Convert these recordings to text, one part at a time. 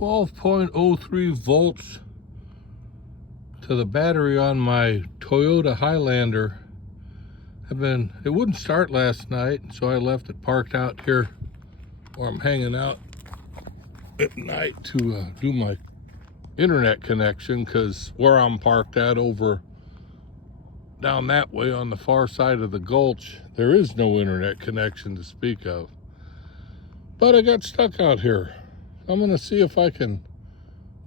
12.03 volts to the battery on my Toyota Highlander. It wouldn't start last night, so I left it parked out here where I'm hanging out at night to do my internet connection, because where I'm parked at over down that way on the far side of the gulch, there is no internet connection to speak of. But I got stuck out here. I'm gonna see if I can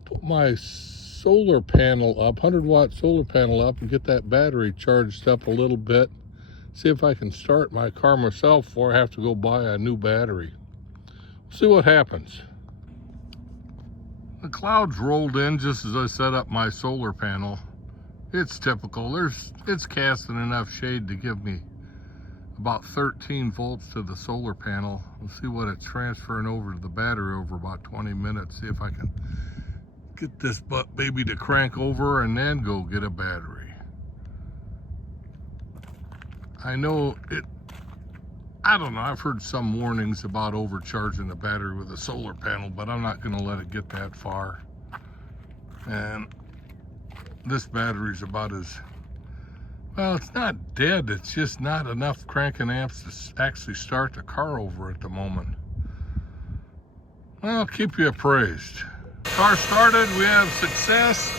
put my solar panel up, 100-watt solar panel up, and get that battery charged up a little bit. See if I can start my car myself before I have to go buy a new battery. See what happens. The clouds rolled in just as I set up my solar panel. It's typical. It's casting enough shade to give me about 13 volts to the solar panel. We'll see what it's transferring over to the battery over about 20 minutes. See if I can get this baby to crank over and then go get a battery. I know I don't know, I've heard some warnings about overcharging the battery with a solar panel, but I'm not gonna let it get that far. And this battery's about as, well, it's not dead, it's just not enough cranking amps to actually start the car over at the moment. Well, I'll keep you appraised. Car started, we have success.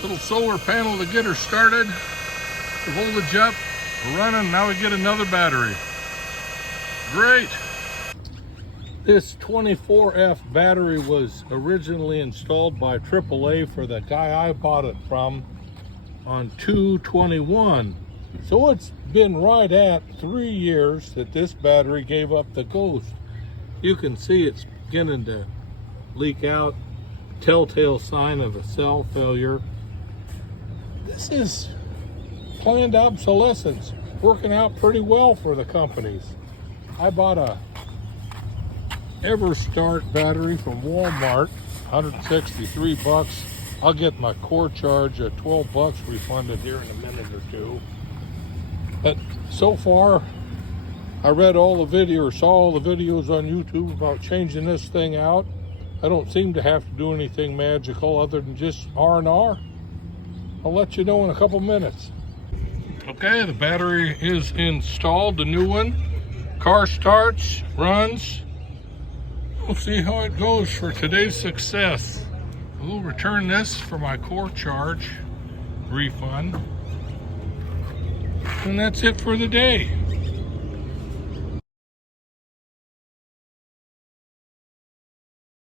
Little solar panel to get her started. The voltage up, we're running, now we get another battery. Great. This 24F battery was originally installed by AAA for the guy I bought it from on 2/21. So it's been right at 3 years that this battery gave up the ghost. You can see it's beginning to leak out, telltale sign of a cell failure. This is planned obsolescence, working out pretty well for the companies. I bought a EverStart battery from Walmart, 163 bucks. I'll get my core charge at 12 bucks refunded here in a minute or two. But so far, I read all the videos, or saw all the videos on YouTube about changing this thing out. I don't seem to have to do anything magical other than just R&R. I'll let you know in a couple minutes. Okay, the battery is installed, the new one. Car starts, runs. We'll see how it goes for today's success. We'll return this for my core charge refund. And that's it for the day.